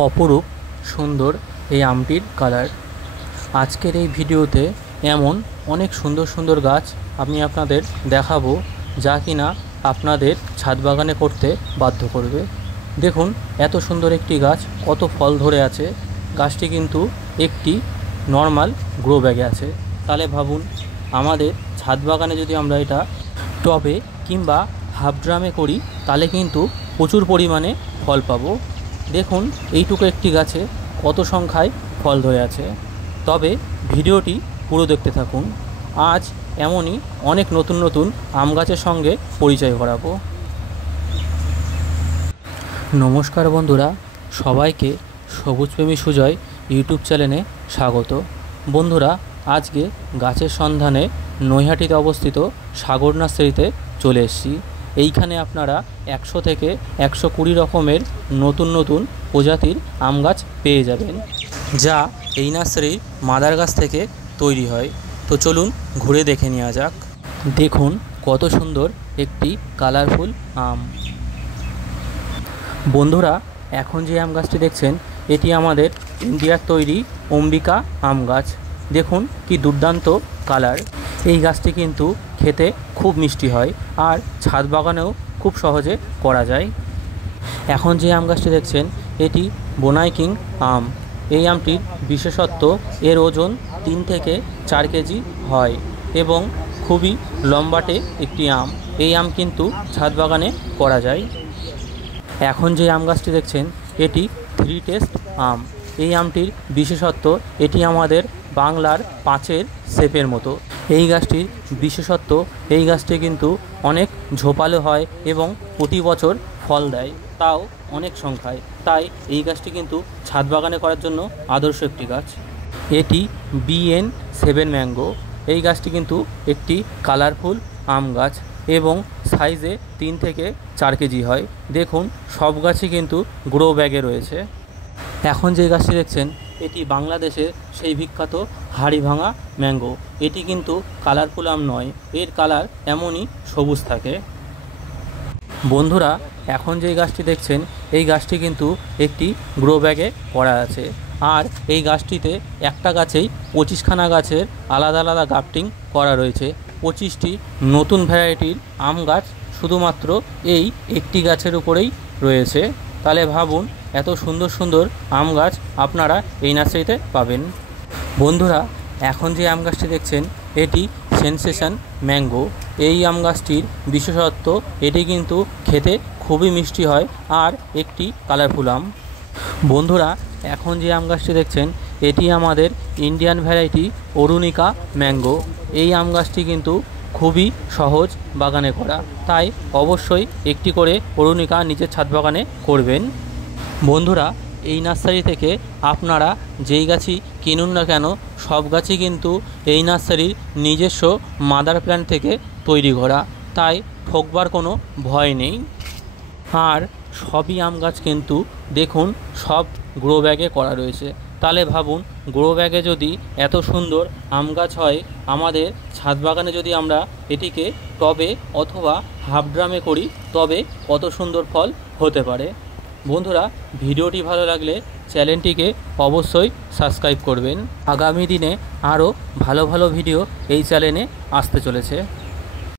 অপরূপ সুন্দর এই আমটির কালার। আজকের এই ভিডিওতে এমন অনেক সুন্দর সুন্দর গাছ আমি আপনাদের দেখাবো, যা কিনা আপনাদের ছাদ বাগানে করতে বাধ্য করবে। দেখুন এত সুন্দর একটি গাছ, কত ফল ধরে আছে। গাছটি কিন্তু একটি নর্মাল গ্রো ব্যাগে আছে। তাহলে ভাবুন, আমাদের ছাদ বাগানে যদি আমরা এটা টবে কিংবা হাফ ড্রামে করি, তাহলে কিন্তু প্রচুর পরিমাণে ফল পাবো। দেখুন এইটুকু একটি গাছে কত সংখ্যায় ফল ধরে আছে। তবে ভিডিওটি পুরো দেখতে থাকুন। আজ এমনই অনেক নতুন নতুন আম গাছের সঙ্গে পরিচয় করাবো। নমস্কার বন্ধুরা, সবাইকে সবুজপ্রেমী সুজয় ইউটিউব চ্যানেলে স্বাগত। বন্ধুরা, আজকে গাছের সন্ধানে নৈহাটিতে অবস্থিত সাগর নার্সারিতে চলে এসেছি। এইখানে আপনারা 100 থেকে 120 রকমের নতুন নতুন প্রজাতির আম গাছ পেয়ে যাবেন, যা এই নার্সারির মাদার গাছ থেকে তৈরি হয়। তো চলুন ঘুরে দেখে নেওয়া যাক। দেখুন কত সুন্দর একটি কালারফুল আম। বন্ধুরা, এখন যে আম গাছটি দেখছেন, এটি আমাদের ইন্ডিয়ার তৈরি অম্বিকা আম গাছ। দেখুন কি দুর্দান্ত কালার। এই গাছটি কিন্তু খেতে খুব মিষ্টি হয়, আর ছাদ বাগানেও খুব সহজে করা যায়। এখন যে আম গাছটি দেখছেন, এটি বোনাই কিং আম। এই আমটির বিশেষত্ব, এর ওজন 3 থেকে 4 কেজি হয় এবং খুবই লম্বাটে একটি আম। এই আম কিন্তু ছাদ বাগানে করা যায়। এখন যে আম গাছটি দেখছেন, এটি 3 টেস্ট আম। এই আমটির বিশেষত্ব, এটি আমাদের বাংলার 5-এর শেপের মতো। এই গাছটির বিশেষত্ব, এই গাছটি কিন্তু অনেক ঝোপালো হয় এবং প্রতি বছর ফল দেয়, তাও অনেক সংখ্যায়। তাই এই গাছটি কিন্তু ছাদ বাগানে করার জন্য আদর্শ একটি গাছ। এটি BN7 ম্যাঙ্গো। এই গাছটি কিন্তু একটি কালারফুল আম গাছ এবং সাইজে 3 থেকে 4 কেজি হয়। দেখুন সব গাছই কিন্তু গ্রো ব্যাগে রয়েছে। এখন যে গাছটি দেখছেন, এটি বাংলাদেশের সেই বিখ্যাত হাড়িভাঙা ম্যাঙ্গো। এটি কিন্তু কালারফুল আম নয়, এর কালার এমনই সবুজ থাকে। বন্ধুরা, এখন যে গাছটি দেখছেন, এই গাছটি কিন্তু একটি গ্রো ব্যাগে করা আছে। আর এই গাছটিতে একটা গাছেই 25খানা গাছের আলাদা আলাদা গ্রাফটিং করা রয়েছে। 25টি নতুন ভ্যারাইটির আম গাছ শুধুমাত্র এই একটি গাছের উপরেই রয়েছে। তাহলে ভাবুন, এত সুন্দর সুন্দর আম গাছ আপনারা এই নার্সারিতে পাবেন। বন্ধুরা, এখন যে আম গাছটি দেখছেন, এটি সেনসেশন ম্যাঙ্গো। এই আম গাছটির বিশেষত্ব, এটি কিন্তু খেতে খুবই মিষ্টি হয় আর একটি কালারফুল আম। বন্ধুরা, এখন যে আম গাছটি দেখছেন, এটি আমাদের ইন্ডিয়ান ভ্যারাইটি অরুণিকা ম্যাঙ্গো। এই আম গাছটি কিন্তু খুবই সহজ বাগানে করা, তাই অবশ্যই একটি করে অরুণিকা নিজের ছাদ বাগানে করবেন। বন্ধুরা, এই নার্সারি থেকে আপনারা যেই গাছই কিনুন না কেন, সব গাছই কিন্তু এই নার্সারির নিজস্ব মাদার প্ল্যান্ট থেকে তৈরি করা, তাই ঠকবার কোনো ভয় নেই। আর সবই আম গাছ কিন্তু দেখুন সব গ্রো ব্যাগে করা রয়েছে। তাহলে ভাবুন, গ্রো ব্যাগে যদি এত সুন্দর আম গাছ হয়, আমাদের ছাদ বাগানে যদি আমরা এটিকে টবে অথবা হাফ ড্রামে করি, তবে কত সুন্দর ফল হতে পারে। বন্ধুরা, ভিডিওটি ভালো লাগলে চ্যানেলটিকে অবশ্যই সাবস্ক্রাইব করবেন। আগামী দিনে আরও ভালো ভালো ভিডিও এই চ্যানেলে আসতে চলেছে।